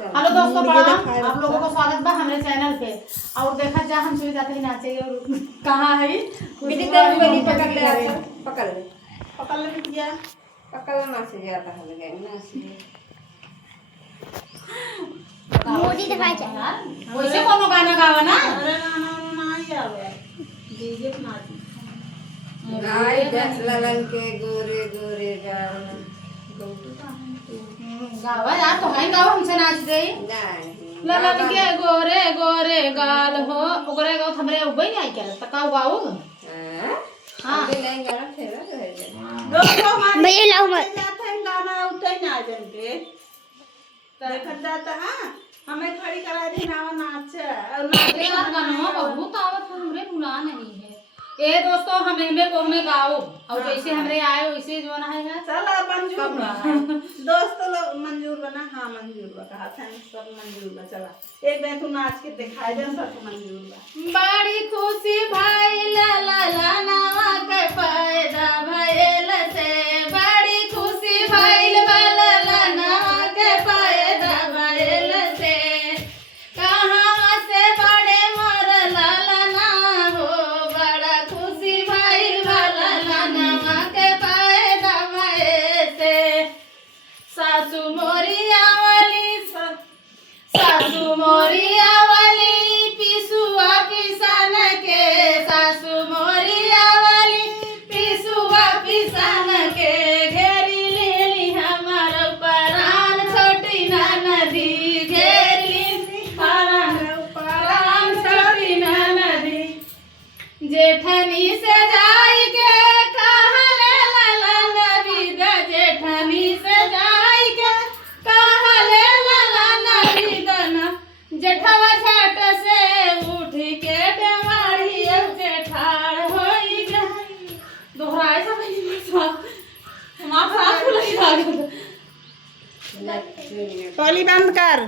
Hello दोस्तों, प्रणाम। आप लोगों को स्वागत बा हमारे चैनल पे। और देखा जा हम चले जाते हैं नाचे और कहाँ है बिटी तेरे बनी पकड़ ले आजा, पकड़ ले बिट गया। पकड़ ले नाच जाता है लगे नाच मोदी दिखाई जा वैसे कोनो गाना गावा ना। अरे गाना नहीं आवे डीजे पे नाच गाय ललन के गोरे गोरे गाल गावा यार, तो है गावा हमसे नाच दे। नहीं ललन के गोरे गोरे गाल हो ओकरे गाओ हमरे उबई नहीं आई क्या तकाऊ गाओ। हां अभी नहीं गाना फेरा रहे दोस्तों हमारे भैया लाओ मत जाते हैं गाना उठे ना जंते देखा जाता है हमें खड़ी करा दी ना नाच और अरे यार गाना बहुत आवत हमरे भुला नहीं है। ए दोस्तों हमें को हमें गाओ और जैसे हमरे आए वैसे जो ना है। चल मंजूर बा दोस्त लोग मंजूर बना। हाँ मंजूर बा कहा था सब मंजूर बा। चला एक दिन तू नाच के दिखाई दे सब मंजूर बा। बड़ी खुशी भाई ला ला ला नावा के पैदा भइल से बड़ी खुशी भइल ला ला ला नावा के पैदा भइल से कहां से बड़े मोर ला ला ना हो बड़ा खुशी भइल ला ला ला नावा के पैदा भइल से सासू मोरी आवली सासू मोरी आवली पिसुआ पिसान के सासू मोरी आवली पिसुआ पिसान के घेरी लेली हमार परान छोटी ना नदी घेरी हमार परान छोटी ना नदी जेठनी से जाई के कहले ललन विद जेठनी से जाई के कहले ललन विदन जेठवा छाट से उठ के डेवाड़ी के ठाड़ होई गई। दोहराए सब माथा खुल गया। टोली बंद कर।